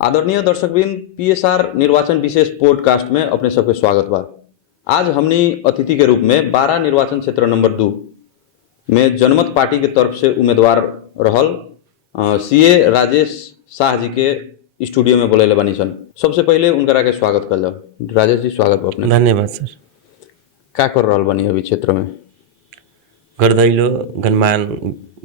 आदरणीय दर्शकबिन, पीएसआर निर्वाचन विशेष पॉडकास्ट में अपने सबके स्वागत बा। आज हमनी अतिथि के रूप में 12 निर्वाचन क्षेत्र नंबर 2 में जनमत पार्टी के तरफ से उम्मीदवार रहल सीए राजेश शाह जी के स्टूडियो में बोले बानी सन। सबसे पहले उनकरा के स्वागत कर जाओ। राजेश जी, स्वागत बा अपने। धन्यवाद सर। का कर रहल बानी अभी क्षेत्र में? गर्दैलो गणमान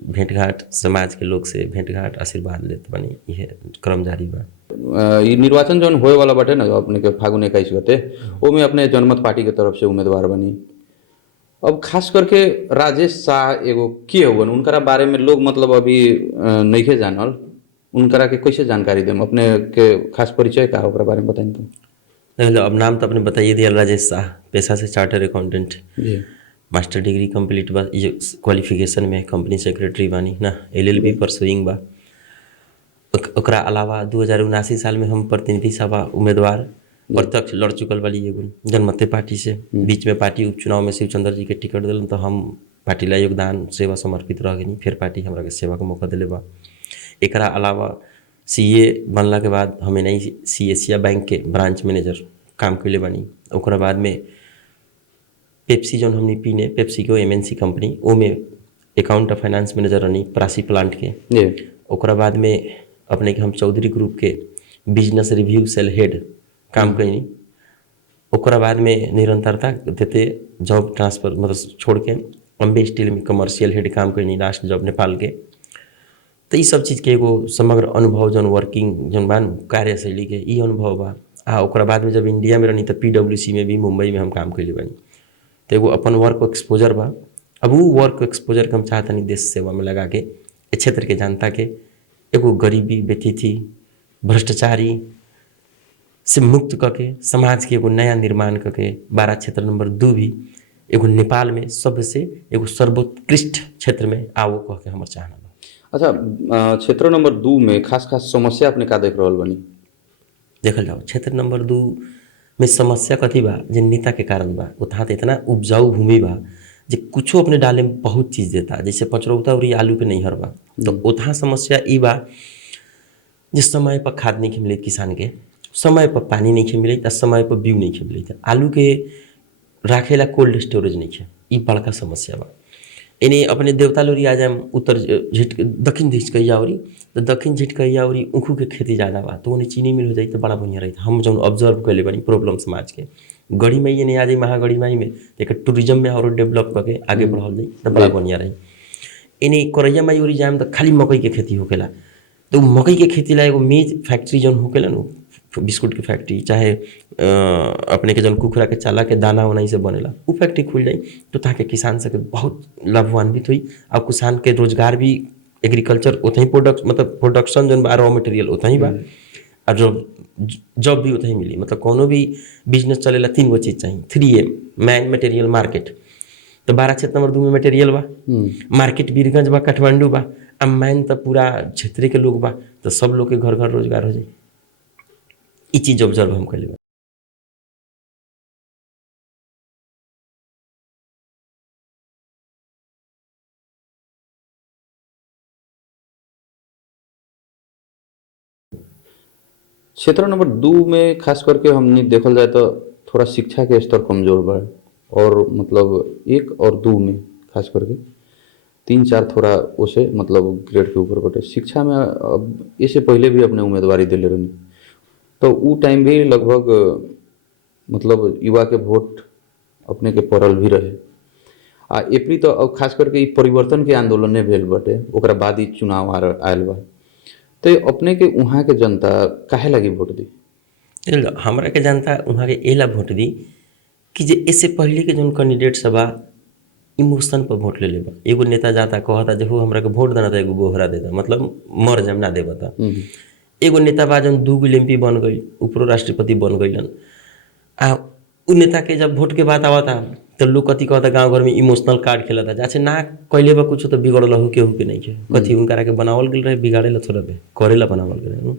भेंटघाट, समाज के लोग से भेंटघाट, आशीर्वाद लेते बनी, यह क्रम जारी बा। ये निर्वाचन जौन होए वाला बाटे ना अपने के फागुन 21 गते, वो में अपने जनमत पार्टी के तरफ से उम्मीदवार बनी। अब खास करके राजेश शाह एगो के होवन, उनकरा बारे में लोग मतलब अभी नइखे जानल, उनकरा के कैसे जानकारी देम? अपने के खास परिचय का ओकरा बारे में बताइन तो। अब नाम तो अपने बताइए दिया, राजेश शाह। पेशा से charter accountant, master degree complete बा, ये क्वालिफिकेशन में कंपनी सेक्रेटरी बानी ना, LLB परसुइंग बा। ओकरा अलावा 2079 साल में हम प्रतिनिधि सभा उम्मीदवार प्रत्यक्ष लड़ चुकल वाली एगो जनमत पार्टी से। बीच में पार्टी उपचुनाव में शिवचंद्र जी के टिकट दिलन तो हम पार्टी ला योगदान सेवा समर्पित रह गई, फिर पार्टी हमरा के सेवा का मौका दिले बा। एकरा अलावा CA बनला के बाद हमें नहीं एशिया बैंक के ब्रांच मैनेजर काम कैले बानी। ओकरा बाद में पेप्सी जौन हमने पीने, पेप्सी के MNC कंपनी, वो में अकाउंट ऑफ फाइनेंस मैनेजर रही परासी प्लांट के। ओकरा बाद में अपने के हम चौधरी ग्रुप के बिजनेस रिव्यू सेल हेड काम कैनी। ओकरा बाद में निरंतरता देते जॉब ट्रांसफर मतलब छोड़ के अम्बे स्टील में कमर्शियल हेड काम कैनी, लास्ट जॉब नेपाल के। तो ये सब चीज़ के एगो समग्र अनुभव जौन वर्किंग जौन बा कार्यशैली के ई अनुभव बा। ओकरा बाद में जब इंडिया में रही तो PWC में भी, मुंबई में हम काम कैले बानी, तो एगो अपन वर्क एक्सपोजर बा। अब वो वर्क एक्सपोजर के हम चाहतनी देश सेवा में लगा के क्षेत्र के जनता के एगो गरीबी व्यतिथि भ्रष्टाचारी से मुक्त करके समाज के एगो नया निर्माण करके 12 क्षेत्र नंबर 2 भी एगो नेपाल में सबसे एगो सर्वोत्कृष्ट क्षेत्र में आओ कह के हमार चाहना बा। अच्छा, क्षेत्र नंबर 2 में खास समस्या अपने का देख रहल बानी? देखल जाओ क्षेत्र नंबर 2 में समस्या कथी बा, जे नेता के कारण बा। उतना तो इतना उपजाऊ भूमि बा जे कुछो अपने डाले में बहुत चीज़ देता, जैसे पचरौता और आलू के नैहर बा। तो उतना समस्या ई बा जिस समय पर खाद नहीं मिले किसान के, समय पर पानी नहीं मिले, समय पर बीज नहीं मिले, आलू के राखेला कोल्ड स्टोरेज नहीं है, ई बड़का समस्या बा। इन्हें अपने देवता लोरी आ जाए उत्तर दक्षिण झिटकैया और तो दक्षिण झिटकैया और ऊखू के खेती ज़्यादा बा, तो उन्हें चीनी मिल हो जाए तो बड़ा बढ़िया रही। हम जो ऑब्जर्व कैले बनी प्रॉब्लम समाज के गढ़ी में, ये नहीं आ जाए महागढ़ी माई में, एक टूरिज्म में और डेवलप करके आगे बढ़ल जाए तो बड़ा बढ़िया रही। इन्हें कोरैया माई और जाए तो खाली मकई के खेती होकेला, तो मकई के खेती ला एगो मेज फैक्ट्री जौन होकेला न, बिस्कुट के फैक्ट्री, चाहे अपने के जौन कुखरा के चाला के दाना उनाई से बनेला, वो फैक्ट्री खुल जाए तो ताकि किसान सबके बहुत लाभवान्वित हुई। और किसान के रोजगार भी, एग्रीकल्चर उतना ही प्रोडक्शन जौन बा, रॉ मटेरियल उतना ही बा, और जॉब भी उतना ही मिली। मतलब कोनो भी बिजनेस चलेला 3 गो चीज़ चाहिए, 3M, मैन, मटेरियल, मार्केट। तो 12 क्षेत्र नंबर 2 में मटेरियल बा, मार्केट वीरगंज बा, काठमांडू बा, अब मैन तो पूरा क्षेत्र के लोग बा, तो सब लोग के घर घर रोजगार हो जाए। ये चीज़ ऑब्जर्व हम कर ले। क्षेत्र नंबर 2 में खास करके हमने देखल जाए तो थोड़ा शिक्षा के स्तर कमजोर बा, और मतलब 1 और 2 में खास करके 3-4 थोड़ा उसे मतलब ग्रेड के ऊपर बटे शिक्षा में। अब इससे पहले भी अपने उम्मीदवारी दिले रही, तो वो टाइम भी लगभग मतलब युवा के वोट अपने के पड़ल भी रहे। एपरी तो अब खास करके परिवर्तन के आंदोलन ने भेल बटे, ओकरा बाद ही चुनाव आयल बा, तो अपने के वहाँ के जनता काहे लगी वोट दी? हमरा के जनता वहाँ के एला वोट दी कि जे इससे पहले के जो कैंडिडेट सबा इमोशन पर वोट ले लेबा। एगो नेता जाता कहता जे हो हमरा के वोट देना, एगो बोहरा देता, मतलब मर जाम ना देबता। एगो नेता बा जन 2 MP बन गई, ऊपरो राष्ट्रपति बन गईलन। उ नेता के जब वोट के बात आवता तो लोग कथी कहता, गाँव घर में इमोशनल कार्ड खेलता, जैसे ना कैले बा कुछ तो बिगड़ल हो के नहीं है, कथी उनका के बनावल गल रहे, बिगाड़े ला थोड़ा बे करेला बनावल गए,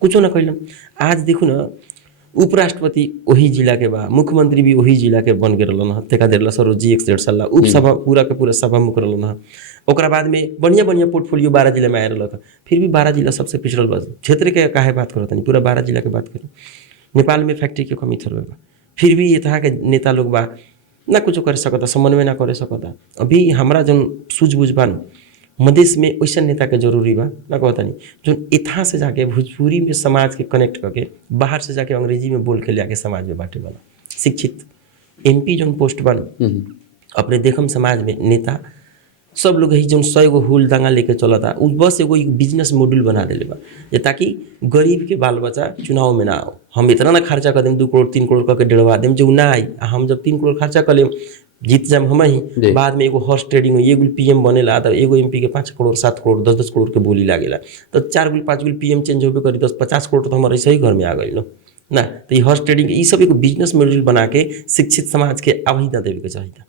कुछ ना कैलन। आज देखू ना उपराष्ट्रपति वही जिला के बा, मुख्यमंत्री भी वही जिला के बन के रहलन, तेका देरला सरोजी 1.5 उपसभा पूरा के पूरा सभा मुख रहलन। ओकरा बाद में बढ़िया बढ़िया पोर्टफोलियो 12 जिला में आए रहलक, फिर भी 12 जिला सबसे पिछड़ल बा। क्षेत्र के काहे बात करत नहीं, पूरा 12 जिला के बात करी। नेपाल में फैक्ट्री के कमी थोड़े बा, फिर भी यहाँ के नेता लोग बा ना कुछ कर सकता, समन्वय ना करे सकता। अभी हमारा जन सूझबूझ बा मधेश में वैसा नेता के जरूरी बा ना कहता नहीं, जो इतना से जाके भोजपुरी में समाज के कनेक्ट करके बाहर से जाके अंग्रेजी में बोल के ले आके समाज में बांटे वाला शिक्षित MP जो पोस्ट बन अपने देखम समाज में नेता सब लोग ही जो 100 गो हुल दंगा लेके चला था, उस बस एगो बिजनेस मॉड्यूल बना दिले बा जे ताकि गरीब के बाल बच्चा चुनाव में ना आओ। हम इतना ना खर्चा कर देम 2 करोड़ 3 करोड़ करके डेढ़वा देम, जो ना आई हम जब 3 करोड़ खर्चा कर लेम जीत जाम हम ही, बाद में एगो हॉर्स ट्रेडिंग हुई, एगो PM बनेला तो एगो MP के 5 करोड़ 7 करोड़ 10-10 करोड़ के बोली लागेला, तो 4 गुल 5 गुल PM चेंज होबे करी 10-50 करोड़ तो हमारे सही घर में आ गई ना। तो ये हॉर्स ट्रेडिंग ये सब एगो बिजनेस मॉड्यूल बना के शिक्षित समाज के आवाहिता देवे के चाहिए।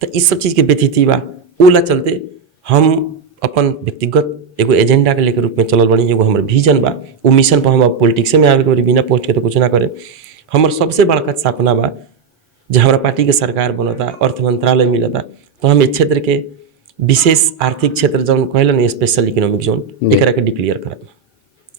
तो इस सब चीज़ के व्यतिथि बा ओला चलते हम अपन व्यक्तिगत एगो एजेंडा के लेकर रूप में चलल बनी, एगो हमारे विजन बा। वो मिशन पर हम अब पॉलिटिक्स में आवे के बिना पोस्ट के तो कुछ ना करें। हमार सबसे बड़का सपना बा जो हमारा पार्टी के सरकार बनता, अर्थ मंत्रालय मिलता, तो हम इस क्षेत्र के विशेष आर्थिक क्षेत्र जो कहलन स्पेशल इकोनॉमिक जोन एकरा के डिक्लेयर कराएं।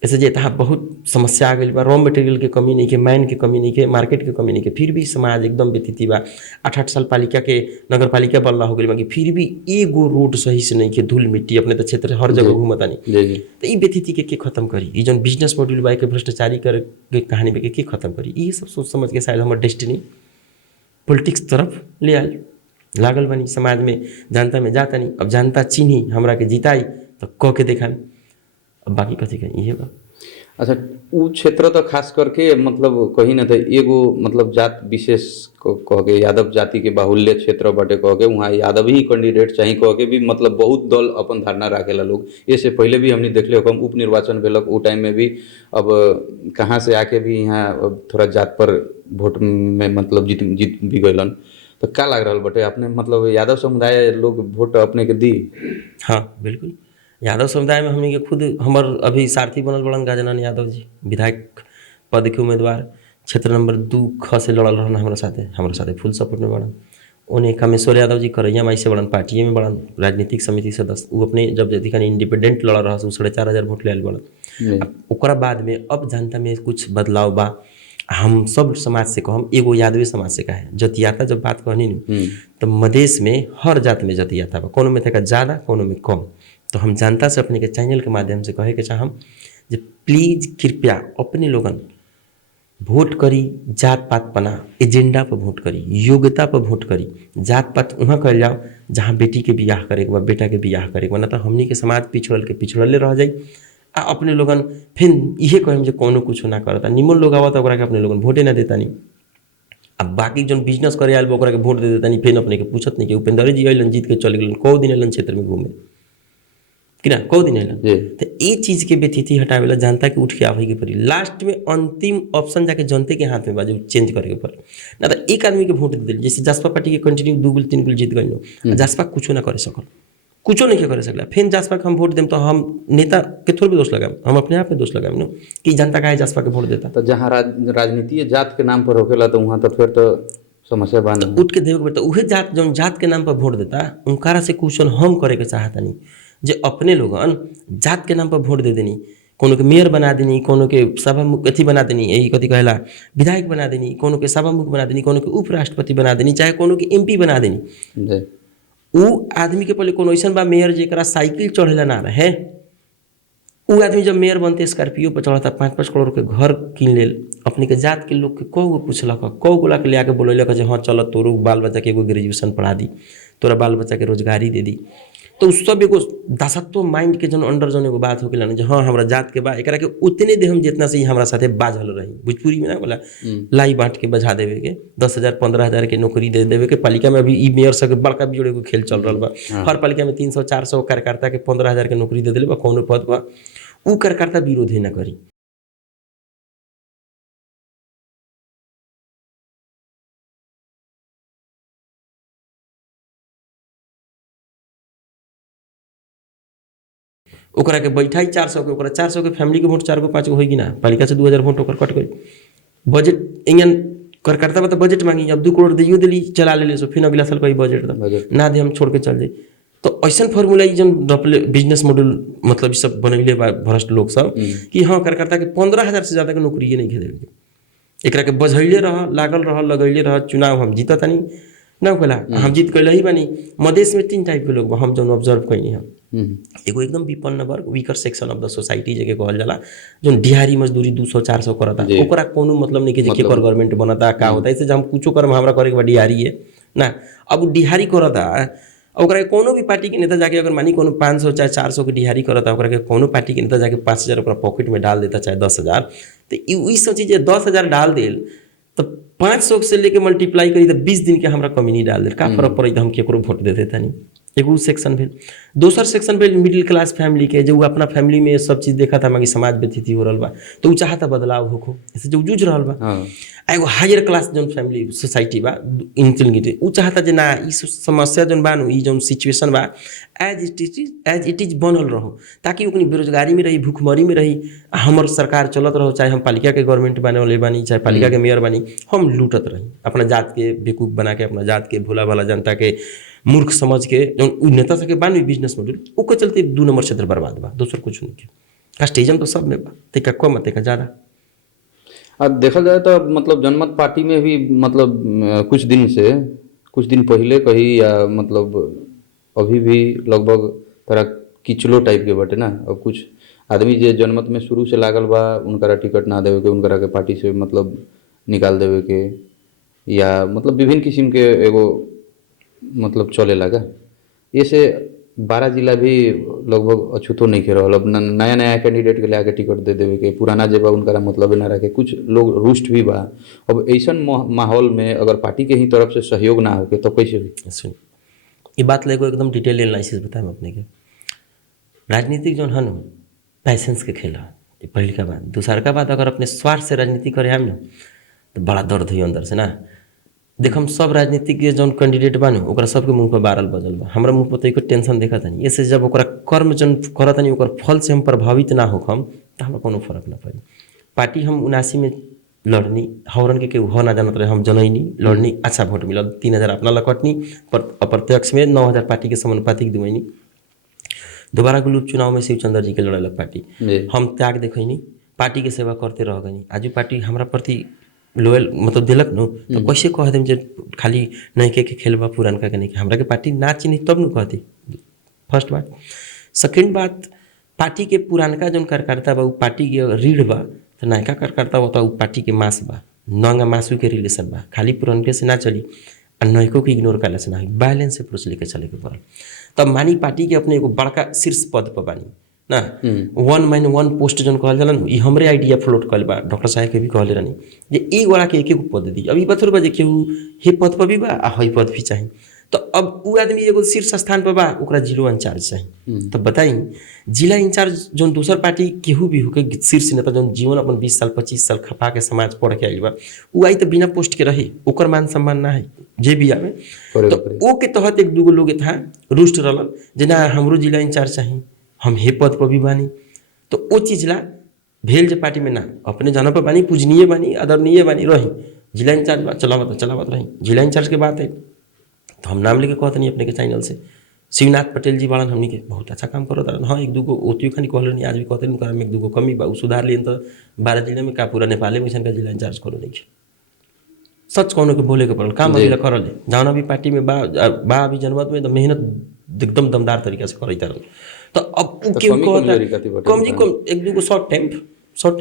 ऐसे जे तहाँ बहुत समस्या आ गई बा, रॉ मटेरियल के कमी नहीं के, मैन के कमी नहीं के, मार्केट के कमी नहीं के, फिर भी समाज एकदम व्यतिथि बा। 8-8 साल पालिका के नगर पालिका बनला हो गई बाकी फिर भी एगो रोड सही से नहीं के, धूल मिट्टी अपने तो क्षेत्र हर जगह घूमता नहीं। तो ये व्यतिथि के खत्म करी, ये जो बिजनेस मॉड्यूल बा के भ्रष्टाचारी कर के कहानी बा के खत्म करी। ये सब सोच समझ के शायद हमारे डेस्टिनी पॉलिटिक्स तरफ ले आए लागल बनी। समाज में जनता में जाता नहीं, अब जनता चिन्ही हमरा के जिताई तो कह के देखा, अब बाकी कथी कही ये बा। अच्छा, उ क्षेत्र तो खास करके मतलब कहीं ना तो एगो मतलब जात विशेष कह के यादव जाति के बाहुल्य क्षेत्र बटे कह के वहाँ यादव ही कैंडिडेट चाहिए कह के भी मतलब बहुत दल अपन धारणा राखेला लोग। इससे पहले भी हमने देखले हो उप निर्वाचन भेलक, वो टाइम में भी अब कहाँ से आके भी यहाँ थोड़ा जात पर वोट में मतलब जीत भी गलन। तो का लग रहा बटे अपने मतलब यादव समुदाय लोग वोट अपने के दी? हाँ बिल्कुल, यादव समुदाय में हमने के खुद हमार अभी सारथी बनल बड़न गजानन यादव जी, विधायक पद के उम्मीदवार क्षेत्र नंबर 2 ख से लड़ल रहन हमारे साथे फुल सपोर्ट में बड़न। उन्हें कामेश्वर यादव जी करैया माई से बड़न, पार्टी में बड़न, राजनीतिक समिति सदस्य। वो अपने जब अधिकारी इंडिपेंडेंट लड़ रहा 4,500 वोट ले बड़न। ओकरा बाद में अब जनता में कुछ बदलाव बा। हम सब समाज से कहम, एगो यादवी समाज से कहे जतियाता जब बात कहनी न तो मधेश में हर जात में जतियाता बा, कोनो में तक ज़्यादा कोनो में कम। तो हम जनता से अपने के चैनल के माध्यम से कहे के चाहम जे प्लीज कृपया अपने लोगन वोट करी, जात पात पना एजेंडा पर वोट करी, योग्यता पर वोट करी। जात पात वहाँ कर जाओ जहाँ बेटी के बियाह करे के बा, बेटा के बियाह करे के बा, ना तो हमनी के समाज पिछड़ले रह जाई। आ अपने लोगन फिर इहे कहम जे कोनो कुछ ना करता, निमन लोग आवता ओकरा के अपने लोगन वोटे ना देता नहीं। अब बाकी जो बिजनेस करे आयल ओकरा के वोट दे देता नहीं, फिर अपने के पूछत नहीं कि उपेंद्र जी अलन जीत के चल गए, कौ दिन अलन क्षेत्र में घूमे कि ना, कौ दिन अलन। तो ये चीज़ के व्यतिथि हटावेला जनता के उठ के आवे के पड़ी। लास्ट में अंतिम ऑप्शन जाके जनते के हाथ में बाजे चेंज करे के पड़े, ना तो एक आदमी के वोट दे दिल। जैसे जसपा पार्टी के कंटिन्यू 2 गुल 3 गुल जीत गई, जसपा कुछ ना करे सकल, कुछो नहीं करे सकला। फिर जसपा के हम वोट देम तो हम नेता के थोड़ी भी दोष लगाएं, हम अपने आप पे दोष लगाएं न कि जनता काहे जसपा के वोट देता। तो जहाँ राजनीति जात के नाम पर होकेला तो वहाँ तो फिर तो समस्या बा। तो उठ के देवे के बेटा उहे जात जो जात के नाम पर वोट देता उनकारा से क्वेश्चन हम करे के चाहता नहीं, जे अपने लोगन जात के नाम पर वोट दे देनी, कोनो के मेयर बना देनी, कोनो के सभामुख अथी बना देनी, यही कथी कहला विधायक बना देनी, कोनो के सभामुख बना देनी, कोनो के उपराष्ट्रपति बना देनी, चाहे कोनो के MP बना देनी। उ आदमी के पहले कोनो ऐसा बा मेयर जेकरा साइकिल चढ़ेला ना रहे, उ आदमी जब मेयर बनते स्कॉर्पियो पर चढ़ता, 5-5 करोड़ के घर किन लेल। अपने के जात के लोग के कौ गो पूछलक, कौ गोला के लिया के बोलैलक जे हाँ चल तोरो बाल बच्चा के एगो ग्रेजुएशन पढ़ा दी, तोरा बाल बच्चा के रोजगारी दे दी। तो उस सब एगो दासत्व माइंड के जन अंडर जन एगो बात हो गेला ना, जे हाँ हमरा जात के बा एकरा के उतने दे हम जितना से ही हमरा साथे बाझल रही। भोजपुरी में ना बोला लाई बांट के बजा देवे के 10,000 15,000 के नौकरी दे देवे के। पालिका में अभी ई मेयर सब बड़का बिजोड़ एगो खेल चल रहा बा। हर पालिका में 300-400 कार्यकर्ता के 15,000 के नौकरी दे दिले बा, कौनो पद बा उ कार्यकर्ता विरोध ना करी। ओकरा के बैठाई 400 के, ओकरा 400 के फैमिली के वोट 4 गो 5 गो होगी ना, पालिका से 2,000 वोट ओकर कट गई। बजट इंजन करता तो बजट मांगी, अब 2 करोड़ दियो दिली चला ले सो, फिर अगला साल कोई बजट बजट। ना दे हम छोड़ के चल जाए। तो ऐसा फॉर्मूला जन रपले बिजनेस मॉडल मतलब सब बनैले बा भ्रष्ट लोग सब कि हाँ करता के 15,000 से ज़्यादा के नौकरी नहीं घेदेवे, एकरा के बझैले रह लागल रह लगैले रह, चुनाव हम जीता तनी ना होला, हम जीत कैले ही बानी। मधेश में 3 टाइप के लोग बा हम जौन ऑब्जर्व कैनी हम, एगो एकदम विपन्न वर्ग weaker section of the society जगह कहल जाला, जो दिहाड़ी मजदूरी 200-400 करता, ओकरा कोनो मतलब नहीं कि जे केकर गवर्नमेंट बनता का होता, ऐसे हम कुछो करम हमरा करे के बा दिहाड़ी है ना। अब दिहाड़ी करता ओकरा कोनो भी पार्टी के नेता जाके अगर मानी कोनो 500 चाहे 400 के दिहाड़ी करता, ओकरा के कोनो पार्टी के नेता जाके 5,000 अपना पॉकेट में डाल देता चाहे 10,000, तो ई सोची जे 10,000 डाल देल तो 500 से लेके मल्टीप्लाई करी तो 20 दिन के हमरा कमी नहीं डाल दे, का फर्क पड़ी तो हम केकरो वोट दे देता नहीं। एगो सेक्शन भेल। दोसर सेक्शन भेल मिडिल क्लास फैमिली के, जो अपना फैमिली में सब चीज़ देखा था कि समाज व्यतीति हो रहा बा, तो वो चाहता बदलाव होखो, ऐसे जो जूझ रहा बा। एगो हायर क्लास जो फैमिली सोसाइटी बा इंटेलिजेंट, वो चाहता जे ना ई समस्या जो बा ई जो सिचुएशन बा एज इट इज बनल रहो, ताकि ओकनी बेरोजगारी में रही, भूखमरी में रही, हमर सरकार चलत रहो, चाहे हम पालिका के गवर्नमेंट बने वाले बानी चाहे पालिका के मेयर बानी, हम लूटत रही अपना जात के बेवकूफ बना के, अपना जात के भोला भाला जनता के मूर्ख समझ के जो नेता सके बानी बिजनेस मॉडल, ओकर चलते 2 नंबर क्षेत्र बर्बाद बा, दोसर कुछ नहीं के। कास्टिज्म तो सब में बा, तेका कम तेका ज़्यादा। अब देखा जाए तो मतलब जनमत पार्टी में भी मतलब कुछ दिन पहले कही या मतलब अभी भी लगभग तरह किचलो टाइप के बटे ना। अब कुछ आदमी जे जनमत में शुरू से लागल बा, उनकरा टिकट ना देवे के, उनकरा के पार्टी से मतलब निकाल देवे के, या मतलब विभिन्न किस्म के एगो मतलब चले लगा। ये से 12 जिला भी लगभग अछूतो नहीं के रहल। अब नया नया कैंडिडेट के लाके टिकट दे देवे के, पुराना जे बा उनका मतलब ना रखे, कुछ लोग रुष्ट भी बा। अब ऐसा माहौल में अगर पार्टी के ही तरफ से सहयोग ना होके तो कैसे हुई? ये बात लेको एकदम डिटेल एनालिसिस बताएं अपने के। राजनीतिक जो है ना पैसेंस के खेल है, ये पहली का बात। दूसरा का बात, अगर अपने स्वार्थ से राजनीति करे हम ना तो बड़ा दर्द हुई अंदर से ना। देख हम सब राजनीतिक के जौन कैंडिडेट बा ओकरा सबके मुंह पर बारल बजल बा, हमरा मुंह पर तो एको टेंशन देखा तनी। ऐसे जब ओकरा कर्म जौन करत तनी ओकर फल से हम प्रभावित ना होखम तो हमरा कोनो फर्क ना पड़ी। पार्टी हम 79 में लड़नी, हौरन के केहू हो ना जानत रहे, हम जनैनी लड़नी, अच्छा वोट मिलल, 3,000 अपना लकटनी, पर अप्रत्यक्ष में 9,000 पार्टी के समानुपातिक दुमैनी। दोबारा ग्रुप चुनाव में शिवचंद्र जी के लड़लक पार्टी, हम त्याग देखैनी, पार्टी के सेवा करते रह गई। आज पार्टी हमरा प्रति लोयल मतलब दिलक न, तो कैसे कह देम जे खाली नैके के खेल बा पुरानका के नहीं, हमरा के पार्टी ना चिन्ही तब न कहती। फर्स्ट बात। सेकेंड बात, पार्टी के पुरानका जौन कार्यकर्ता बा, पार्टी के रीढ़ बा, तो नयका कार्यकर्ता होता उ पार्टी के मांस बा, नंगा मासू के रिलेशन बा। खाली पुरानके से ना चली और नयकों को इग्नोर करने से ना, बैलेंस अप्रोच लेके चले के पड़ल। तब मानी पार्टी के अपने एगो बड़का शीर्ष पद पर बानी ना, 1 मैन 1 पोस्ट जौन कहल जाला, ई हमरे आइडिया फ्लोट कल बा, डॉक्टर साहब के भी कहले रहनी जे एक गोड़ा के एक पद दी। अब ई बथुर बजे केहू हे पद पर भी बा आ हई पद भी चाहिए, तो अब उ आदमी एगो शीर्ष स्थान पर बा, ओकरा जिला इंचार्ज चाहिए। तो बताई जिला इंचार्ज जौन दूसर पार्टी केहू भी होके शीर्ष नेता जौन जीवन अपन 20 साल 25 साल खपा के समाज पढ़ के आइल बा, उ आई तो बिना पोस्ट के रही, ओकर मान सम्मान ना है जे भी आवे। तो ओ के तहत एक दूगो लोग था रुष्ट रहल जे ना हमरो जिला इंचार्ज चाहिए, हम हे पद पर भी बानी। तो वो चीज ला भेल जे पार्टी में ना अपने जाना पर बानी, पूजनीय बानी, आदरणीय बानी, रही जिला इंचार्ज बा चलावत रही। जिला इंचार्ज के बात है तो हम नाम लेके कहते नहीं अपने के चैनल से, शिवनाथ पटेल जी बाड़न, हमनी के बहुत अच्छा काम करो तारन। हाँ एक दूगो ओतियो खानी कहल नहीं, आज भी कहते नहीं में एक दूगो कमी बा, सुधार लिए तो 12 जिले में का पूरा नेपाले में का जिला इंचार्ज करो नहीं। सच कौन के बोले के पड़ल, काम अभी करल है जौना भी पार्टी में बा अभी जनमत में, तो मेहनत एकदम दमदार तरीका से करे तारन। तो अब केहू कहता कम जी कम एक दूगो शॉर्ट टाइम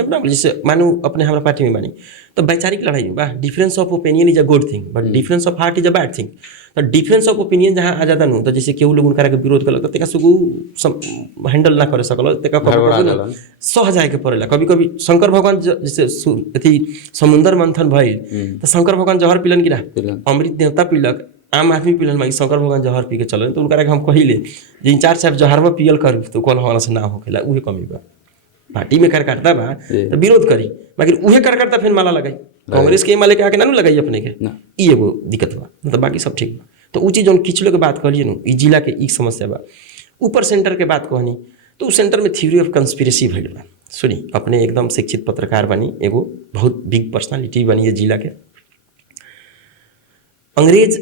ना, जैसे मानू अपने हमारा पार्टी में बानी तो वैचारिक लड़ाई बा, difference of opinion is a good thing but difference of heart is a bad thing. तो डिफरेंस ऑफ ओपिनियन जहाँ आ जाता न, तो जैसे केहू लोग उनका के विरोध कर तेका सुगु हैंडल ना करे सकल, तेका सह जाए के पड़ेला। कभी कभी शंकर भगवान जैसे अथी समुद्र मंथन भइल तो शंकर भगवान जहर पिलन कि ना, अमृत देवता पिलक, आम आदमी पिलन में शंकर भगवान जहर पी के चलन। तो उनका हम कहिले जे इंचार्ज साहब जहरवा पियल करू तो कल हमारा से ना होखेला, उहे कमी बा। पार्टी में कार्यकर्ता बा तो विरोध करी, मगर उहे कार्यकर्ता फिर माला लगाई, कांग्रेस के माले के आके ना लगाई अपने के, ई एगो दिक्कत बा। मतलब बाकी सब ठीक बा। तो उ चीज जौन किचलो के बात कहलिए न, ई जिला के ई समस्या बा। ऊपर सेंटर के बात कहनी तो सेंटर में थ्योरी ऑफ कंस्पिरेसी भइल बा, सुनी अपने एकदम शिक्षित पत्रकार बनी, एगो बहुत बिग पर्सनालिटी बनी है जिला के। अंग्रेज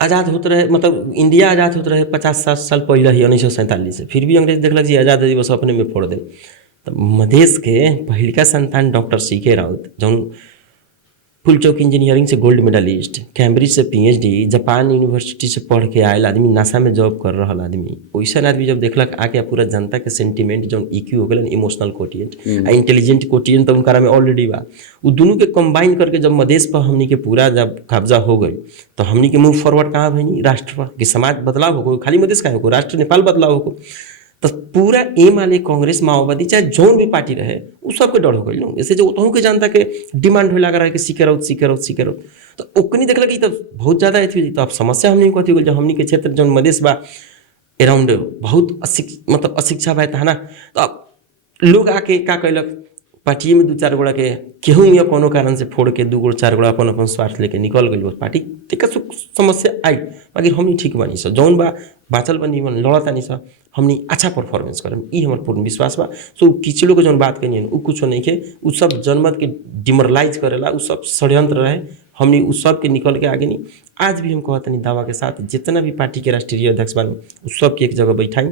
आज़ाद होते रहे, मतलब इंडिया आज़ाद होते रहे 50-60 साल पहले ही 1947 से, फिर भी अंग्रेज देखलक जी आज़ाद दिवस अपने में फोड़ दे। तो मधेश के पहिलका संतान डॉक्टर सीके राउत, जौन फुलचौक इंजीनियरिंग से गोल्ड मेडलिस्ट, कैम्ब्रिज से PhD, जापान यूनिवर्सिटी से पढ़ के आयल आदमी, नासा में जॉब कर रहा आदमी, वैसन आदमी जब देखलक आके पूरा जनता के सेंटिमेंट जौन EQ हो गए, इमोशनल कोटियंट आ इंटेलिजेंट कोटियंट, तो उनका में ऑलरेडी बा, वो दोनों के कंबाइन करके जब मधेश पर हमनी के पूरा जब कब्जा हो गई, तो हमनी के मूव फॉरवर्ड कहाँ भई, राष्ट्र पर कि समाज बदलाव हो, खाली मधेश का हो, राष्ट्र नेपाल बदलाव हो। तो पूरा एम आले कांग्रेस माओवादी चाहे जौन भी पार्टी रहे उ सबके डर हो गई नो, ऐसे जो उतहू के जनता के डिमांड हो लगा रहा है कि सीकर आउट, तो ओकनी देखल कि तो बहुत ज़्यादा अथी, तो अब समस्या हमनी को कथी हो गई, जब हमनी के क्षेत्र जौन मधेश बा अराउंड बहुत मतलब अशिक्षा बा था ना, तो अब लोग आके का कैलक, पार्टी में 2-4 गोड़ा के केहू या कोनो कारण से फोड़ के 2 गोड़ 4 गोड़ा अपन स्वार्थ लेके निकल गई, पार्टी टिका समस्या आई, बाकी हमनी ठीक बनी स, जौन बा बाचल बनी मन लड़ता नहीं सा, हमनी अच्छा परफॉर्मेंस करम, ई हमर पूर्ण विश्वास बा। सो किसी लोग जौन बात कनी उ कुछ नहीं के, उ सब जनमत के डिमोरलाइज करेला, उ सब षड्यंत्र रहे, हमनी उ सब के निकल के आगे नहीं। आज भी हम कहते नहीं दावा के साथ, जितना भी पार्टी के राष्ट्रीय अध्यक्ष बन उ सब के एक जगह बैठाई,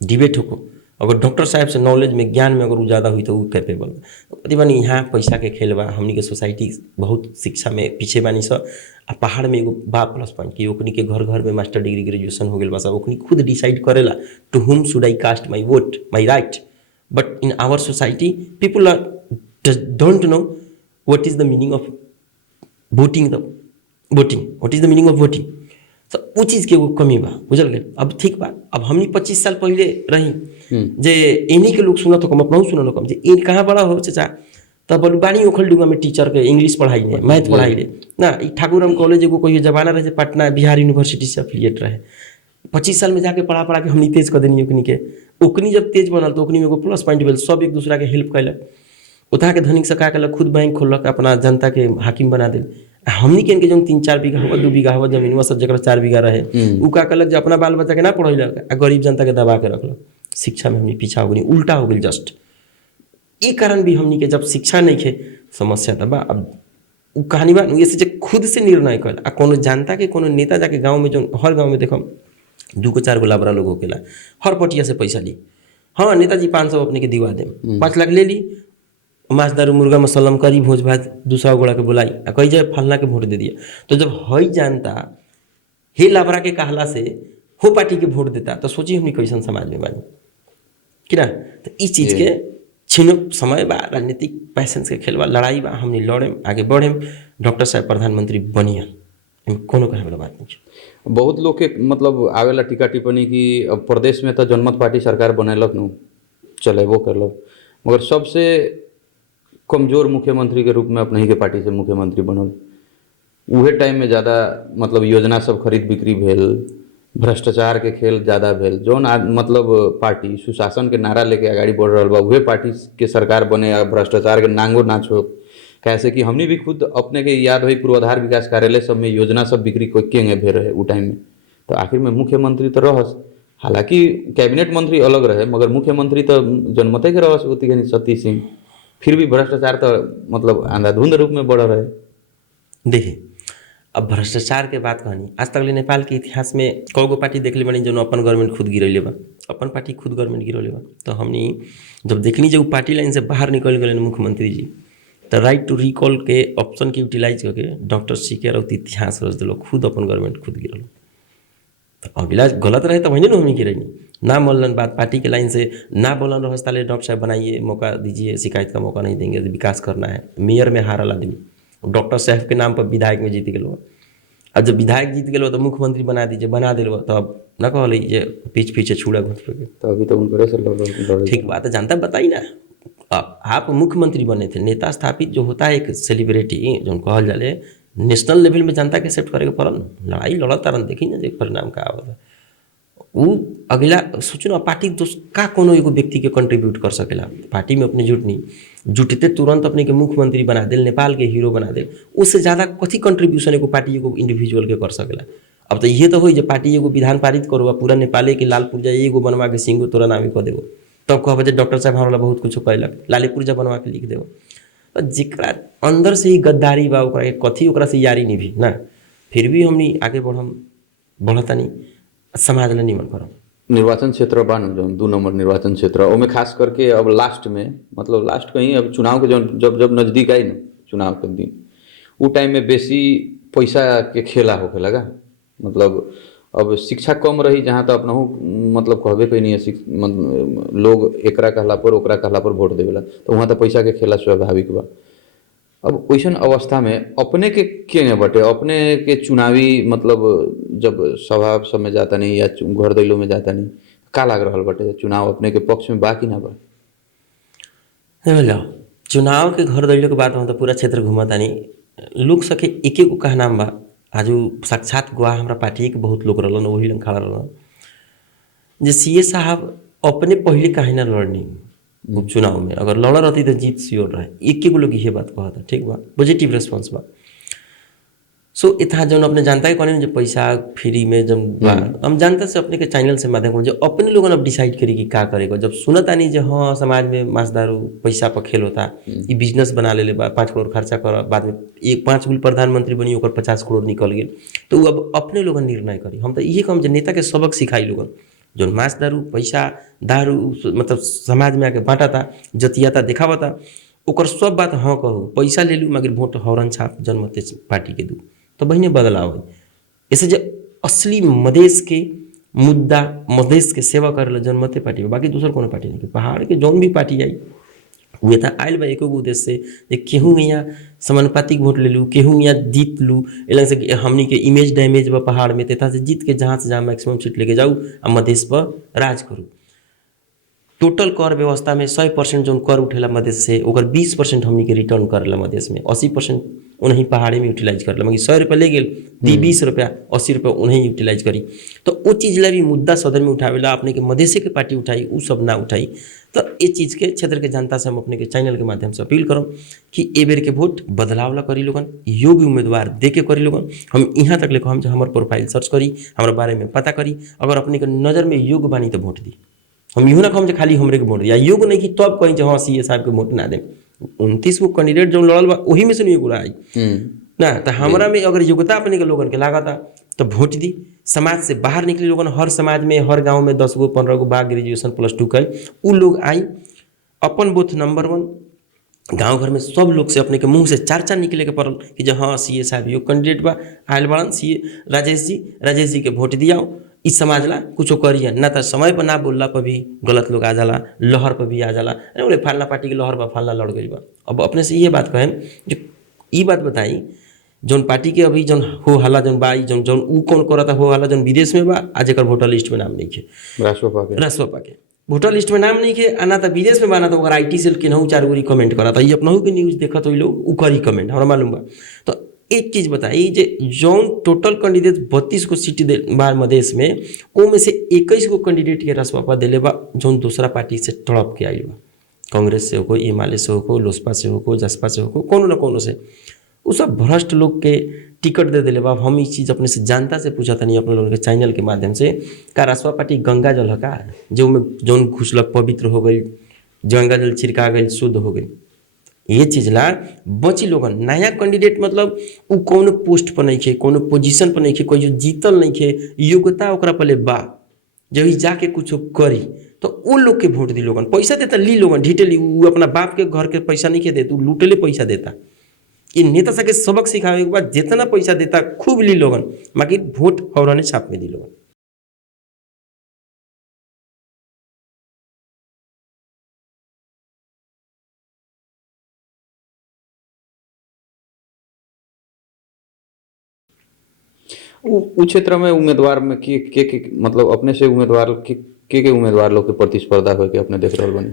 डिबेट हो, अगर डॉक्टर साहब से नॉलेज में ज्ञान में अगर वो ज़्यादा हुई तो वो कैपेबल कति बानी। यहाँ पैसा के खेल बा, हमनी के सोसाइटी बहुत शिक्षा में पीछे बानी स, आ पहाड़ में एगो बा प्लस पॉइंट कि ओकनी के घर घर में मास्टर डिग्री ग्रेजुएशन हो गई बा, ओकनी खुद डिसाइड करेला to whom should I cast my vote, my right. But in our society people don't know what is the meaning of voting, what is the meaning of voting. तो वो चीज़ के वो कमी बा, बुझल गए। अब ठीक बा, अब हमनी 25 साल पहले रही जे इन्हीं के लोग सुनत हो, अपना सुनल हो जे इन कहाँ बड़ा हो चाचा, तब बोलू बानी ओखल डूंगा में टीचर के इंग्लिश पढ़ाई ने, मैथ पढ़ाई ले ना। ठाकुरम कॉलेज एगो कोई जमाना रहे, पटना बिहार यूनिवर्सिटी से एफिलिएट रहे, 25 साल में जाके पढ़ा के हमनी तेज कर देनी ओकनी के। ओकनी जब तेज बनल तो ओकनी में एगो प्लस पॉइंट भेल, सब एक दूसरा के हेल्प कैलक, उठा के धनिक से का कैलक, खुद बैंक खोलक, अपना जनता के हाकिम बना दिल। हमनी के इनके जो 3-4 बीघा हुआ, 2 बीघा हुआ जमीन, सब जगह 4 बीघा रहे, उ का कैलक जो अपना बाल बच्चा के ना पढ़ैलक, आ गरीब जनता के दबा के रखलक। शिक्षा में हमनी पीछा हो गई, उल्टा हो गई जस्ट। ये कारण भी हमनी के जब शिक्षा नहीं खे समस्या तबा। अब उ कहानी बा ऐसे जे खुद से निर्णय कर, आ कोनो जनता के कोनो नेता जाके गाँव में, जो हर गाँव में देखो 2-4 गो लाबरा लोग होकेला, हर पटिया से पैसा ली, हाँ नेताजी 500 अपने के दिवा दे, 5 लाख ले ली, माछ दारू मुर्गा मसलम करी, भोज भात 200 गोड़ा के बुलाई, आ कही जाए फलना के वोट दे दिया। तो जब हई जानता हे लाबरा के कहला से हो पार्टी के वोट देता, तो सोची हमनी कैसन समाज में बानी कि ना। तो इस चीज़ के छीनो समय बा, राजनीतिक पैसेंस के खेल बा, लड़ाई बा, हमनी लड़ेम, आगे बढ़ेम, डॉक्टर साहब प्रधानमंत्री बनिया, कोनो कहे वाला बात नहीं। बहुत लोग के मतलब आवेला टीका टिप्पणी कि अब प्रदेश में तो जनमत पार्टी सरकार बनैलक नु, चलेबो करलक, मगर सबसे कमजोर मुख्यमंत्री के रूप में अपने ही के पार्टी से मुख्यमंत्री बनल। उहे टाइम में ज़्यादा मतलब योजना सब खरीद बिक्री भेल, भ्रष्टाचार के खेल ज़्यादा भेल। जौन मतलब पार्टी सुशासन के नारा लेके आगाड़ी बढ़ रहा बा, उहे पार्टी के सरकार बने, भ्रष्टाचार के नांगो ना छो। कैसे कि हमनी भी खुद अपने के याद हुई पूर्वाधार विकास कार्यालय सब में योजना सब बिक्री केंगे भेल रहे उ टाइम में। तो आखिर में मुख्यमंत्री तो रहस, हालांकि कैबिनेट मंत्री अलग रहे, मगर मुख्यमंत्री तो जनमते के रहस होती है सतीश सिंह। फिर भी भ्रष्टाचार तो मतलब अंधाधुंध रूप में बढ़ रहे। देखिए अब भ्रष्टाचार के बात कहनी, आज तक नेपाल के इतिहास में कौगो पार्टी देख ले बनी जो अपन गवर्नमेंट खुद गिरैले बा, अपन पार्टी खुद गवर्नमेंट गिरैले बा। तो हमनी जब देखनी जब पार्टी लाइन से बाहर निकल गए मुख्यमंत्री जी, तो राइट टू रिकॉल के ऑप्शन के यूटिलाइज करके डॉक्टर सीके राउत इतिहास रच दिलो, खुद अपन गवर्नमेंट खुद गिरल। तो अभिलाष गलत रहे तो वही ना हमनी गिरैनी ना मल्लन बात, पार्टी के लाइन से ना बोलन रहस ताले डॉक्टर साहब बनाइए, मौका दीजिए, शिकायत का मौका नहीं देंगे, विकास करना है। मेयर में हारल आदमी डॉक्टर साहब के नाम पर विधायक में जीत गए, अब जब विधायक जीत गए तो मुख्यमंत्री बना दीजिए, बना दिल तो अब न कहल ये पीछे छुड़ा घुस के, तो अभी तो उनको ठीक बात है। जानता बताई ना, आप मुख्यमंत्री बने थे, नेता स्थापित जो होता है एक सेलिब्रिटी जो कहल जाए, नेशनल लेवल में जनता के एक्सेप्ट करे के पड़ल, लड़ाई लड़ता रन, देखी ना परिणाम का आवत। वो अगला सोचो ना, पार्टी तो का कोनो एगो व्यक्ति के कंट्रीब्यूट कर सकेला, पार्टी में अपने जुटनी जुटते तुरंत अपने के मुख्यमंत्री बना दिल, नेपाल के हीरो बना दिल, उससे ज़्यादा कथी कंट्रीब्यूशन एगो पार्टी एगो इंडिविजुअल के कर सकेला। अब तो ये तो हो पार्टी एगो विधान पारित करो, पूरा नेपाले के लाल पुर्जा एगो बनवा के सिंगो तोरा नामे कर देबो, तब कहब जे डॉक्टर साहब हमरा बहुत कुछ कैलक, लाली पुर्जा बनवा के लिख देबो। तो जेकरा अंदर से ही गद्दारी बा ओकरा कथी ओकरा से यारी नहीं भी ना, फिर भी हमनी आगे बढ़तानी समाज ला निमन करम। निर्वाचन क्षेत्र बा न जौन 2 नंबर निर्वाचन क्षेत्र, ओमे खास करके अब लास्ट में मतलब लास्ट कहीं अब चुनाव के जब जब जब नजदीक आई न चुनाव के दिन, उ टाइम में बेसी पैसा के खेला होखे लगा। मतलब अब शिक्षा कम रही जहाँ तो अपनहु मतलब कहबे कहीं नहीं लोग एकरा कहला पर ओकरा कहला पर वोट देवेला, तो वहाँ तो पैसा के खेला स्वाभाविक बा। अब वैसन अवस्था में अपने के बटे अपने के चुनावी मतलब जब सभा सब में जाता नहीं या घर दैलो में जाता नहीं, का लाग रहल बटे चुनाव अपने के पक्ष में बा कि ना बा? बोलो चुनाव के घर दैलो के बात हम तो पूरा क्षेत्र घूमतानी, लोग सके एक एक कहना बा। आज साक्षात गवाह हमारा पार्टी के बहुत लोग रहलन, वही लंग खड़ा रहलन जे सीए साहब अपने पहले काहे ना लड़नी उपचुनाव में, अगर लड़ रहती तो जीत सियोर रहे। एक लोग ये बात कहता, ठीक बा, पॉजिटिव रेस्पॉन्स बा। सो इतना जब अपने जानता है कौन जो पैसा फ्री में जब बा, हम जानता से अपने के चैनल से माध्यम जो अपने लोगों ने अब डिसाइड करी कि का करेगा। जब सुनता नहीं जो हाँ समाज में मांस दारू पैसा पर खेल होता, ये बिजनेस बना ले बा, 5 करोड़ खर्चा कर, बाद में 5 गुल प्रधानमंत्री बनी ओकर 50 करोड़ निकल गए, तो वो अब अपने लोग निर्णय करी। हम तो ये कम जो नेता के सबक सिखाई लोगन जो मांस दारू पैसा दारू मतलब समाज में आके बांटा था, जतिया था, दिखावा था, ओकर सब बात हाँ कहूँ, पैसा ले लूँ मगर वोट हौरन छाप जनमत पार्टी के दू, तो बहने बदलाव है। ऐसे जो असली मधेश के मुद्दा मधेश के सेवा करे जनमते पार्टी में, बाकी दूसर कोनो पार्टी नहीं के। पहाड़ के जौन भी पार्टी आई हुए था आयल बा एको उद्देश्य से जे केहूँ यहाँ समानुपातिक वोट ले लूँ, केहूँ यहाँ जीत लूँ, एलन से हमनी के इमेज डैमेज बा पहाड़ में, तेता से जीत के जहाँ से जहाँ मैक्सिमम सीट लेके जाऊँ आ मधेश पर राज करूँ। टोटल कर व्यवस्था में 100% जो कर उठेला मधेश से, ओकर 20% हमनी के रिटर्न करेला मधेश में, 80% उन्हीं पहाड़ी में यूटिलाइज करला। मगर 100 रुपया ले गेल, 20 रुपया 80 रुपया उन्हीं यूटिलाइज करी। तो वो चीज़ ला भी मुद्दा सदन में उठावेला, अपने के मधेश के पार्टी उठाई, वो सब ना उठाई। तो ये चीज़ के क्षेत्र के जनता से हम अपने के चैनल के माध्यम से अपील करम कि ए बेर के वोट बदलाव ला करी लोगन, योग्य उम्मीदवार दे के करी लोगन। हम यहाँ तक लेकर हम जो हमारे प्रोफाइल सर्च करी, हमारे बारे में पता करी, अगर अपने के नज़र में योग्य बानी तो वोट दी। हम यूँ ना कहम जो खाली हमरे के वोट दिया, योग्य नहीं कि तब कहीं हाँ सीए साहब के वोट ना दें। 29 गो कैंडिडेट जो लड़ल बा वही में से नहीं एगो आई ना, तो हमारा में अगर योग्यता अपने के लोगन के लागता तो वोट दी। समाज से बाहर निकले लोगन, हर समाज में हर गांव में 10 गो 15 गो बा ग्रेजुएशन +2 कई, उ लोग आई अपन बूथ नंबर 1 गांव घर में सब लोग से अपने के मुंह से चर्चा निकले के पड़ल कि जो हाँ सीए साहब यो कैंडिडेट बा आयल बड़न, सीए राजेश जी के वोट दियाओ, इस समाज ला कुछ करिए ना। तो समय पर ना बोलला पर भी गलत लोग आ जाला, लहर पर भी आ जाला, बोले फलना पार्टी के लहर बा, फलना लड़ गई बा। अब अपने से ये बात कहें जो ये बात बताई जौन पार्टी के अभी जौन हो हल्ला जौन बा जौन जौन उ कौन करता हो हल्ला जौन विदेश में बा, आज एक वोटर लिस्ट में नाम नहीं खे, राष्ट्रपा के वोटर लिस्ट में नाम नहीं खे, आना तो विदेश में बाना तो अगर IT सेल के नहू 4 गोरी कमेंट करा था, ये अपनहू के न्यूज़ देखा तो लोग उ करी कमेंट हमारा मालूम बा। तो एक चीज़ बताई जे जौन टोटल कैंडिडेट 32 गो सीट बार मधेश में, ओ में से 21 गो कैंडिडेट के राष्ट्रपा दिले बा जौन दूसरा पार्टी से तड़प के आई बा, कांग्रेस से हो, एमाले से हो, लोसपा से हो, जसपा से हो, कोनो न कोनो से, वो सब भ्रष्ट लोग के टिकट दे दिले बा। हम इस चीज़ अपने से जनता से पूछा था नहीं अपने लोगों के चैनल के माध्यम से, का राष्ट्रपा पार्टी गंगा जल है का जो में जौन घुसलक पवित्र हो गई, गंगा जल छिड़का गई, शुद्ध हो गई। ये चीज़ ला बची लोगन नया कैंडिडेट मतलब उ कौन पोस्ट पर नहीं खे, कौन पोजीशन पर नहीं खे, कोई जो जीतल नहीं खे, योग्यता ओकरा पहले बा, जब जाके कुछ करी तो वो लोग के वोट दी लोगन। पैसा देता ली लोगन ढीटेली, वो अपना बाप के घर के पैसा नहीं के देता, लूटेले पैसा देता। ये नेता सबके सबक सिखावे के बाद जितना पैसा देता खूब ली लोगन, बाकी वोट हौराने छाप में दी लोगन। उ क्षेत्र में उम्मीदवार में के मतलब अपने से उम्मीदवार के उम्मीदवार लोग के प्रतिस्पर्धा हो के अपने देख रहल बनी?